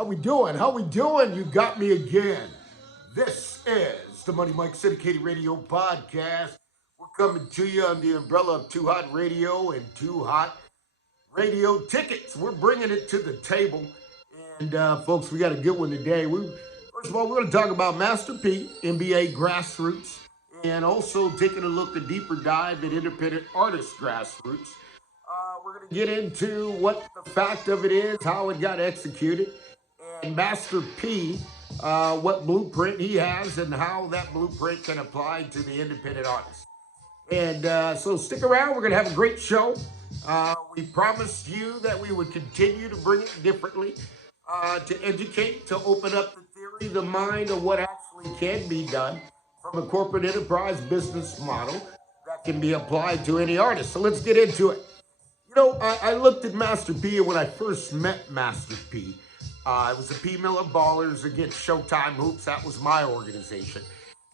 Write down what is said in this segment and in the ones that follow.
How we doing? How we doing? You got me again. This is the Money Mike Syndicated Radio Podcast. We're coming to you on the umbrella of Too Hot Radio and Too Hot Radio Tickets. We're bringing it to the table. And folks, we got a good one today. First of all, we're going to talk about Master P, NBA Grassroots, and also taking a look, a deeper dive at independent artist Grassroots. We're going to get into what the fact of it is, how it got executed, and Master P, what blueprint he has, and how that blueprint can apply to the independent artist. And so stick around. We're going to have a great show. We promised you that we would continue to bring it differently, to educate, to open up the theory, the mind of what actually can be done from a corporate enterprise business model that can be applied to any artist. So let's get into it. You know, I looked at Master P, and when I first met Master P, it was the P. Miller Ballers against Showtime Hoops. That was my organization.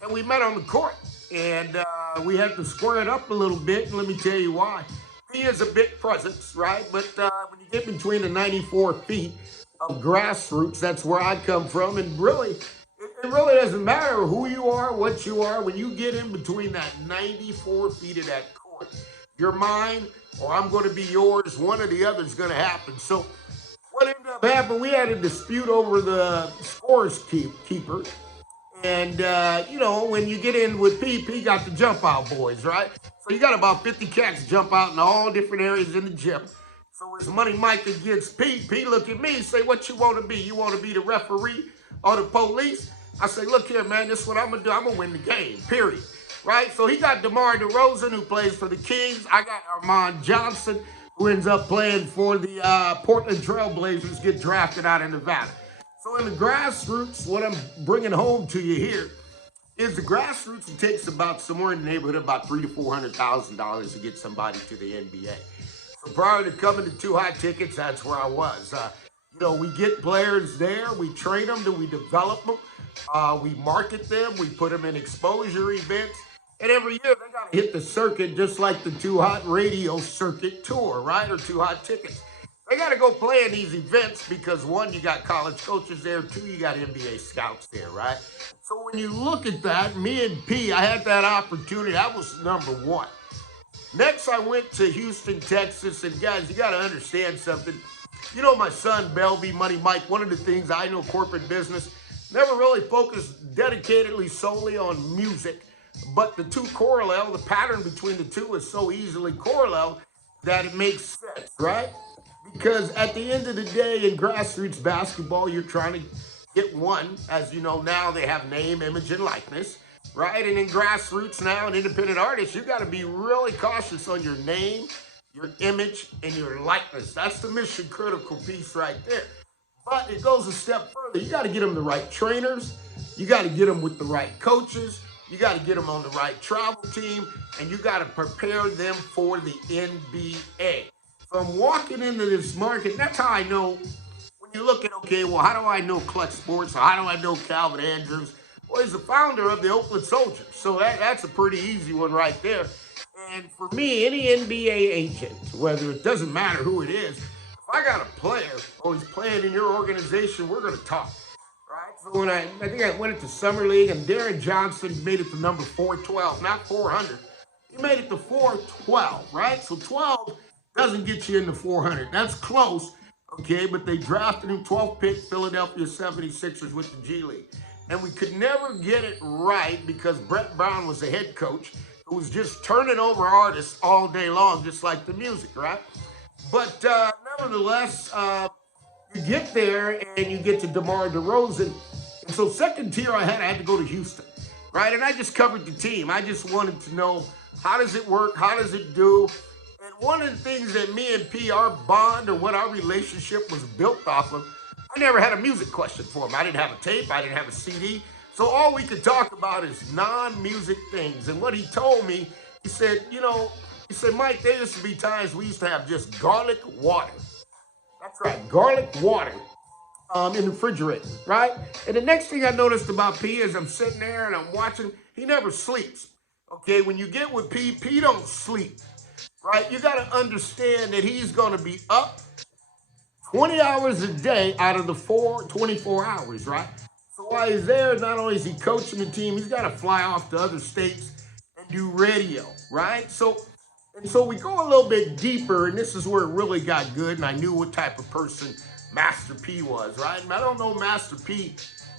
And we met on the court, and we had to square it up a little bit, and let me tell you why. P is a big presence, right? But when you get between the 94 feet of Grassroots, that's where I come from, and really, it really doesn't matter who you are, what you are, when you get in between that 94 feet of that court, you're mine, or I'm going to be yours. One or the other is going to happen. So what ended up happening, we had a dispute over the scores keeper. And, you know, when you get in with P got the jump out boys, right? So you got about 50 cats jump out in all different areas in the gym. So it's Money Mike against P look at me, say, what you want to be? You want to be the referee or the police? I say, look here, man, this is what I'm going to do. I'm going to win the game, period. Right? So he got DeMar DeRozan, who plays for the Kings. I got Armand Johnson, who ends up playing for the Portland Trail Blazers, get drafted out of Nevada. So in the Grassroots, what I'm bringing home to you here is the Grassroots. It takes about somewhere in the neighborhood of about $300,000 to $400,000 to get somebody to the NBA. So prior to coming to Too Hot Tickets, that's where I was. You know, we get players there, we train them, then we develop them, we market them, we put them in exposure events. And every year they got to hit the circuit just like the Too Hot Radio Circuit Tour, right? Or Too Hot Tickets. They got to go play in these events because, one, you got college coaches there. Two, you got NBA scouts there, right? So when you look at that, me and P, I had that opportunity. That was number one. Next, I went to Houston, Texas. And, guys, you got to understand something. You know, my son, Belby, Money Mike, one of the things I know corporate business, never really focused dedicatedly solely on music. But the two correlate, the pattern between the two is so easily correlate that it makes sense, right? Because at the end of the day, in grassroots basketball, you're trying to get one. As you know now, they have name, image, and likeness, right? And in grassroots now, an independent artist, you got to be really cautious on your name, your image, and your likeness. That's the mission critical piece right there. But it goes a step further. You got to get them the right trainers. You got to get them with the right coaches. You got to get them on the right travel team, and you got to prepare them for the NBA. So I'm walking into this market, and that's how I know, when you look at, okay, well, how do I know Clutch Sports, or how do I know Calvin Andrews? Well, he's the founder of the Oakland Soldiers, so that's a pretty easy one right there. And for me, any NBA agent, whether it doesn't matter who it is, if I got a player, or he's playing in your organization, we're going to talk. Right? So when I think I went into Summer League, and Darren Johnson made it to number 412, not 400. He made it to 412, right? So 12 doesn't get you into 400. That's close, okay? But they drafted him 12th pick, Philadelphia 76ers with the G League. And we could never get it right because Brett Brown was the head coach who was just turning over artists all day long, just like the music, right? But nevertheless, you get there and you get to DeMar DeRozan. And so second tier I had to go to Houston, right? And I just covered the team. I just wanted to know, how does it work? How does it do? And one of the things that me and P, our bond or what our relationship was built off of, I never had a music question for him. I didn't have a tape. I didn't have a CD. So all we could talk about is non-music things. And what he told me, he said, you know, Mike, there used to be times we used to have just garlic water. That's right, garlic water in the refrigerator, right? And the next thing I noticed about P is I'm sitting there and I'm watching, he never sleeps. Okay, when you get with P don't sleep, right? You got to understand that he's going to be up 20 hours a day out of the 24 hours, right? So while he's there, not only is he coaching the team, he's got to fly off to other states and do radio, right? So we go a little bit deeper, and this is where it really got good, and I knew what type of person Master P was, right? And I don't know Master P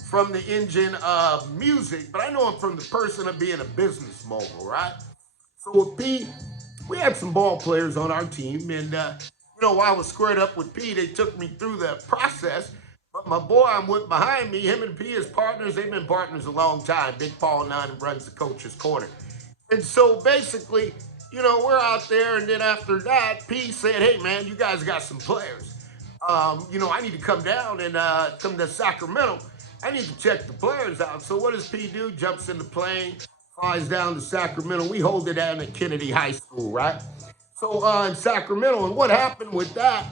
from the engine of music, but I know him from the person of being a business mogul, right? So with P, we had some ball players on our team, and while I was squared up with P, they took me through the process. But my boy I'm with behind me, him and P as partners, they've been partners a long time. Big Paul Nunn runs the coach's corner. And so basically, we're out there, and then after that, P said, hey man, you guys got some players. I need to come down and come to Sacramento. I need to check the players out. So what does P do? Jumps in the plane, flies down to Sacramento. We hold it down at Kennedy High School, right? So in Sacramento, and what happened with that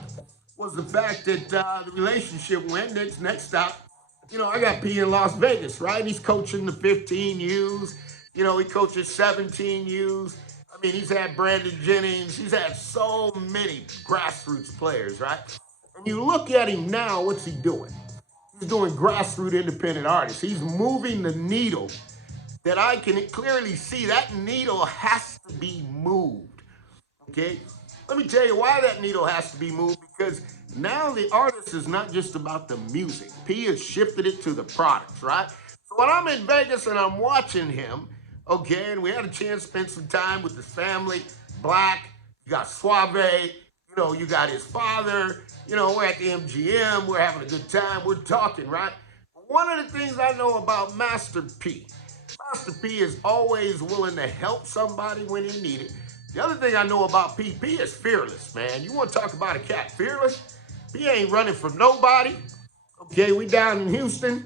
was the fact that the relationship went. Next stop, I got P in Las Vegas, right? He's coaching the 15 U's. He coaches 17 U's. I mean, he's had Brandon Jennings. He's had so many grassroots players, right? And you look at him now, what's he doing? He's doing grassroots independent artists. He's moving the needle that I can clearly see. That needle has to be moved, okay? Let me tell you why that needle has to be moved, because now the artist is not just about the music. P has shifted it to the products, right? So when I'm in Vegas and I'm watching him, okay, and we had a chance to spend some time with his family, Black, you got Suave, you got his father, we're at the MGM, we're having a good time, we're talking, right? But one of the things I know about Master P is always willing to help somebody when they need it. The other thing I know about P is fearless, man. You want to talk about a cat fearless? P ain't running from nobody. Okay, we down in Houston.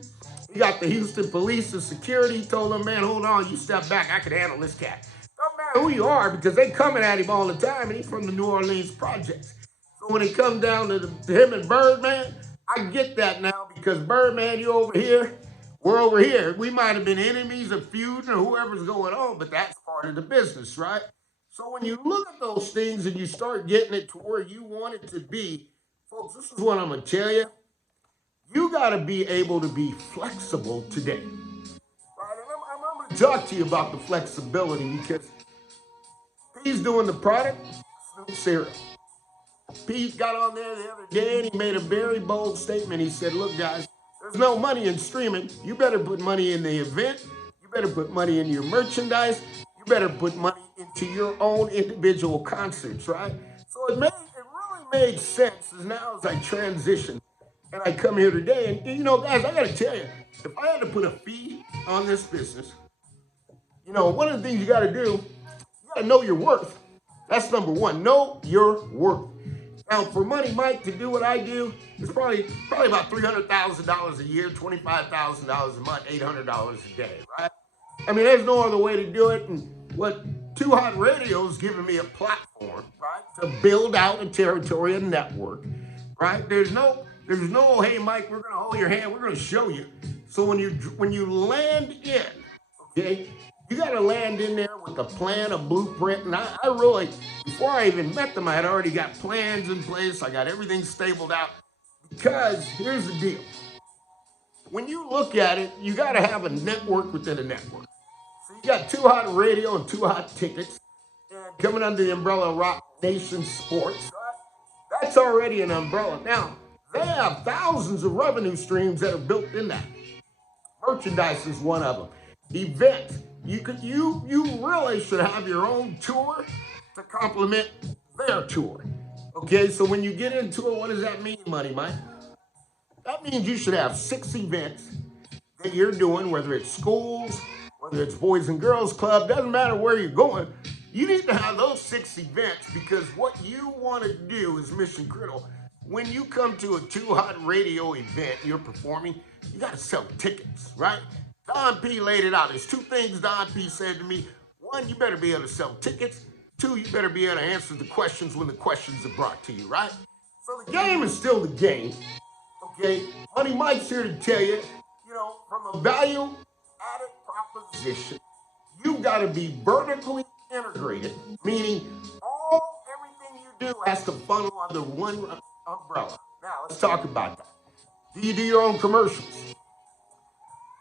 We got the Houston police and security. Told them, man, hold on, you step back. I can handle this cat. Don't matter who you are, because they coming at him all the time, and he's from the New Orleans projects. So when it comes down to him and Birdman, I get that now, because Birdman, you over here, we're over here. We might have been enemies or feuding or whoever's going on, but that's part of the business, right? So when you look at those things and you start getting it to where you want it to be, folks, this is what I'm going to tell you. You got to be able to be flexible today. Right? And I'm going to talk to you about the flexibility, because P's doing the product, Snoop cereal. Pete got on there the other day and he made a very bold statement. He said, look, guys, there's no money in streaming. You better put money in the event. You better put money in your merchandise. You better put money into your own individual concerts, right? So it really made sense now as I transition and I come here today. And, guys, I got to tell you, if I had to put a fee on this business, one of the things you got to do, you got to know your worth. That's number one. Know your worth. Now, for Money Mike to do what I do, it's probably about $300,000 a year, $25,000 a month, $800 a day, right? I mean, there's no other way to do it. And what Too Hot Radio is giving me a platform, right, to build out a territory and network, right? There's no, hey Mike, we're gonna hold your hand, we're gonna show you. So when you land in, okay, you got to land in there with a plan, a blueprint. And I really, before I even met them, I had already got plans in place. I got everything stabled out. Because here's the deal. When you look at it, you got to have a network within a network. So you got Too Hot Radio and Too Hot Tickets, and coming under the umbrella of Roc Nation Sports. That's already an umbrella. Now, they have thousands of revenue streams that are built in that. Merchandise is one of them. Events. You really should have your own tour to complement their tour. Okay, so when you get into it, what does that mean, Money Mike? That means you should have 6 events that you're doing, whether it's schools, whether it's Boys and Girls Club, doesn't matter where you're going. You need to have those 6 events, because what you want to do is mission critical. When you come to a Too Hot Radio event, you're performing, you got to sell tickets, right? Don P laid it out. There's 2 things Don P said to me. 1, you better be able to sell tickets. 2, you better be able to answer the questions when the questions are brought to you, right? So the game is still the game, okay? Money Mike's here to tell you, from a value-added proposition, you've got to be vertically integrated, meaning everything you do has to funnel under one umbrella. Now, let's talk about that. Do you do your own commercials?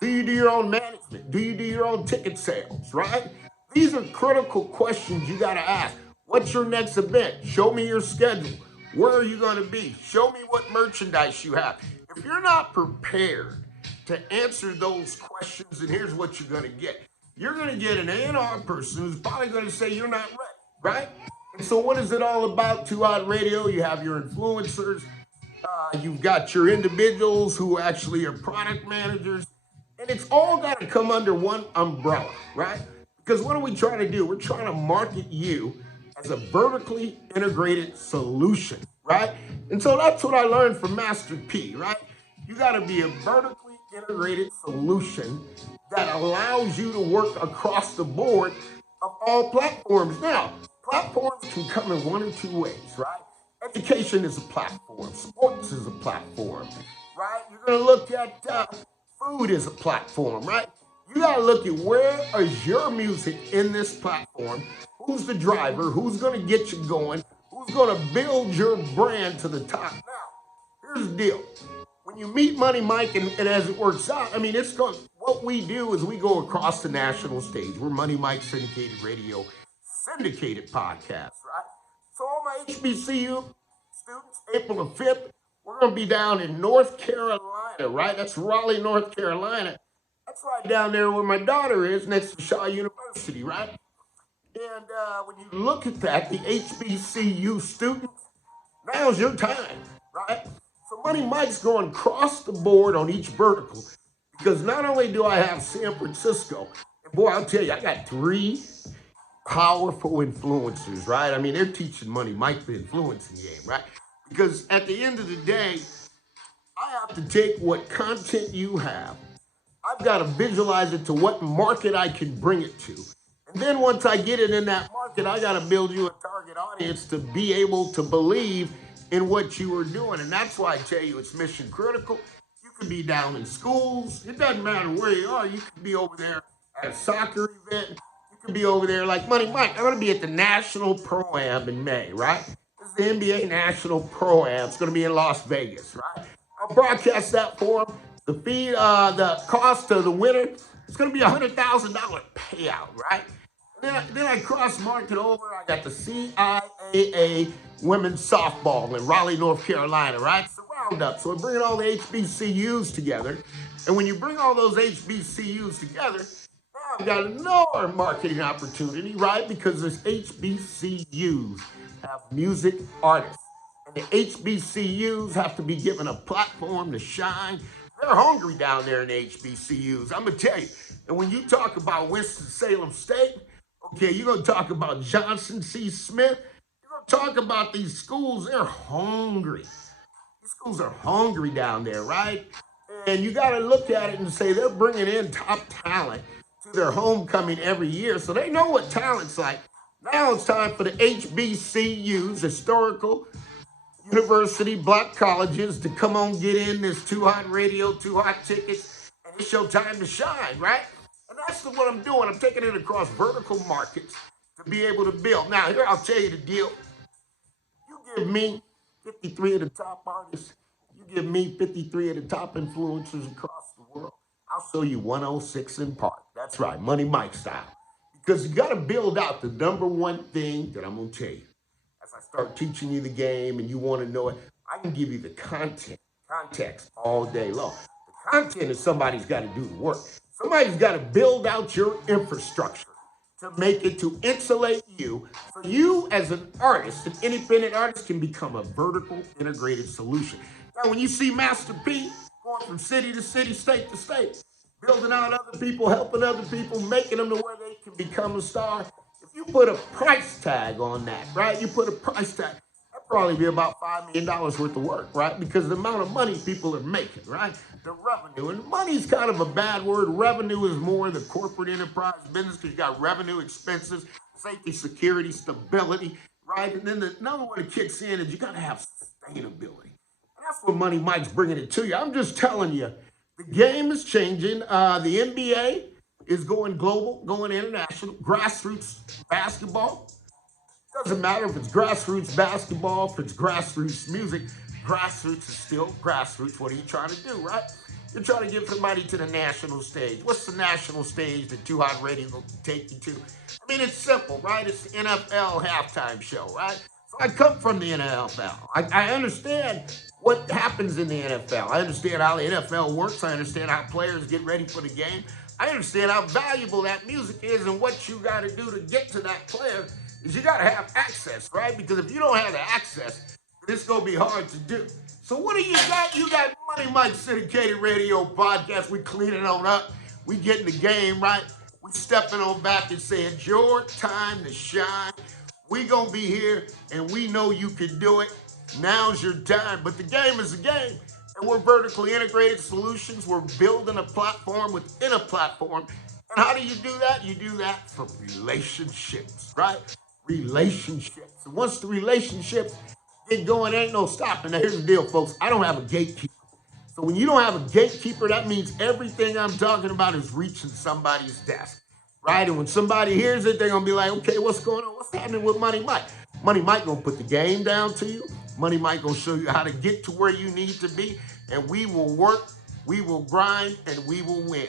Do you do your own management? Do you do your own ticket sales, right? These are critical questions you got to ask. What's your next event? Show me your schedule. Where are you going to be? Show me what merchandise you have. If you're not prepared to answer those questions, and here's what you're going to get. You're going to get an A&R person who's probably going to say you're not ready, right? And so what is it all about? 2 Hot Radio, you have your influencers, you've got your individuals who actually are product managers, and it's all got to come under one umbrella, right? Because what are we trying to do? We're trying to market you as a vertically integrated solution, right? And so that's what I learned from Master P, right? You got to be a vertically integrated solution that allows you to work across the board of all platforms. Now, platforms can come in one or two ways, right? Education is a platform. Sports is a platform, right? You're going to look at food as a platform, right? You got to look at where is your music in this platform? Who's the driver? Who's going to get you going? Who's going to build your brand to the top? Now, here's the deal. When you meet Money Mike and as it works out, I mean, what we do is we go across the national stage. We're Money Mike Syndicated Radio, syndicated podcast, right? So all my HBCU students, April the 5th, we're going to be down in North Carolina, right? That's Raleigh, North Carolina. That's right down there where my daughter is, next to Shaw University, right? And when you look at that, the HBCU students, now's your time, right? So Money Mike's going across the board on each vertical because not only do I have San Francisco, and boy, I'll tell you, I got 3 powerful influencers, right? I mean, they're teaching Money Mike the influencing game, right? Because at the end of the day, I have to take what content you have. I've got to visualize it to what market I can bring it to. And then once I get it in that market, I got to build you a target audience to be able to believe in what you are doing. And that's why I tell you it's mission critical. You could be down in schools. It doesn't matter where you are. You could be over there at a soccer event. You could be over there like Money Mike. I'm going to be at the National Pro-Am in May, right? This is the NBA National Pro-Am. It's going to be in Las Vegas, right? I'll broadcast that for them. The fee, the cost of the winner, it's going to be a $100,000 payout, right? And then I cross market over. I got the CIAA women's softball in Raleigh, North Carolina, right? It's a roundup. So we're bringing all the HBCUs together. And when you bring all those HBCUs together, now I've got another marketing opportunity, right? Because this HBCUs have music artists. And the HBCUs have to be given a platform to shine. They're hungry down there in the HBCUs. I'm going to tell you. And when you talk about Winston-Salem State, okay, you're going to talk about Johnson C. Smith. You're going to talk about these schools. They're hungry. These schools are hungry down there, right? And you got to look at it and say they're bringing in top talent to their homecoming every year. So they know what talent's like. Now it's time for the HBCUs, historical university black colleges, to come on, get in this 2 Hot Radio, 2 Hot tickets, and it's your time to shine, right? And that's what I'm doing. I'm taking it across vertical markets to be able to build. Now, here, I'll tell you the deal. You give me 53 of the top artists, you give me 53 of the top influencers across the world, I'll show you 106 in Park. That's right, Money Mike style. Because you got to build out the number one thing that I'm going to tell you. As I start teaching you the game and you want to know it, I can give you the context all day long. The content is somebody's got to do the work. Somebody's got to build out your infrastructure to make it, to insulate you, so you as an artist, an independent artist, can become a vertical integrated solution. Now, when you see Master P going from city to city, state to state, building out other people, helping other people, making them to where they can become a star, if you put a price tag on that, right? You put a price tag, that'd probably be about $5 million worth of work, right? Because the amount of money people are making, right? The revenue, and money's kind of a bad word. Revenue is more the corporate enterprise business, because you got revenue, expenses, safety, security, stability, right? And then another one that kicks in is you got to have sustainability. And that's what Money Mike's bringing it to you. I'm just telling you, the game is changing. The NBA is going global, going international. Grassroots basketball. Doesn't matter if it's grassroots basketball, if it's grassroots music. Grassroots is still grassroots. What are you trying to do, right? You're trying to get somebody to the national stage. What's the national stage that Too Hot Radio will take you to? I mean, it's simple, right? It's the NFL halftime show, right? So I come from the NFL. I understand what happens in the NFL. I understand how the NFL works. I understand how players get ready for the game. I understand how valuable that music is, and what you got to do to get to that player is you got to have access, right? Because if you don't have the access, it's going to be hard to do. So what do you got? You got Money Mike Syndicated Radio Podcast. We cleaning on up. We getting the game right. We stepping on back and saying, it's your time to shine. We going to be here, and we know you can do it. Now's your time. But the game is a game. And we're vertically integrated solutions. We're building a platform within a platform. And how do you do that? You do that from relationships, right? Relationships. And once the relationships get going, ain't no stopping. Now, here's the deal, folks. I don't have a gatekeeper. So when you don't have a gatekeeper, that means everything I'm talking about is reaching somebody's desk, right? And when somebody hears it, they're going to be like, okay, what's going on? What's happening with Money Mike? Money Mike going to put the game down to you. Money Mike going to show you how to get to where you need to be. And we will work, we will grind, and we will win.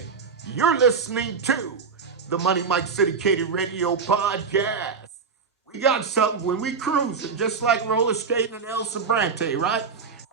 You're listening to the Money Mike Syndicated Radio Podcast. We got something when we cruising, just like roller skating and El Sobrante, right?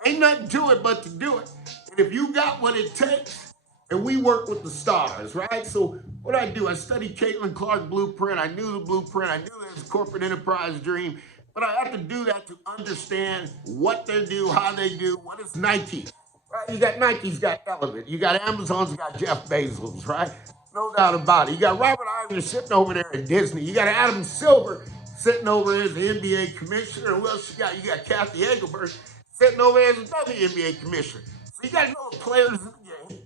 Ain't nothing to it but to do it. And if you got what it takes, and we work with the stars, right? So what I do, I studied Caitlin Clark blueprint. I knew the blueprint. I knew it was a corporate enterprise dream. But I have to do that to understand what they do, how they do, what is Nike. Right? You got Nike's got Element. You got Amazon's got Jeff Bezos, right? No doubt about it. You got Robert Iger sitting over there at Disney. You got Adam Silver sitting over there as the NBA commissioner. Who else you got? You got Kathy Engelbert sitting over there as the WNBA commissioner. So you got to know the players in the game.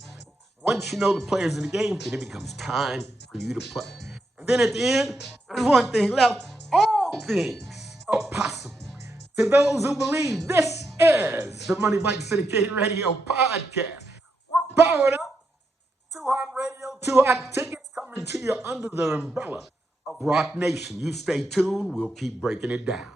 Once you know the players in the game, then it becomes time for you to play. And then at the end, there's one thing left. All things are possible to those who believe. This is the Money Mike Syndicated Radio Podcast. We're powered up. Too Hot Radio, Too Hot Tickets coming to you under the umbrella of Roc Nation. You stay tuned. We'll keep breaking it down.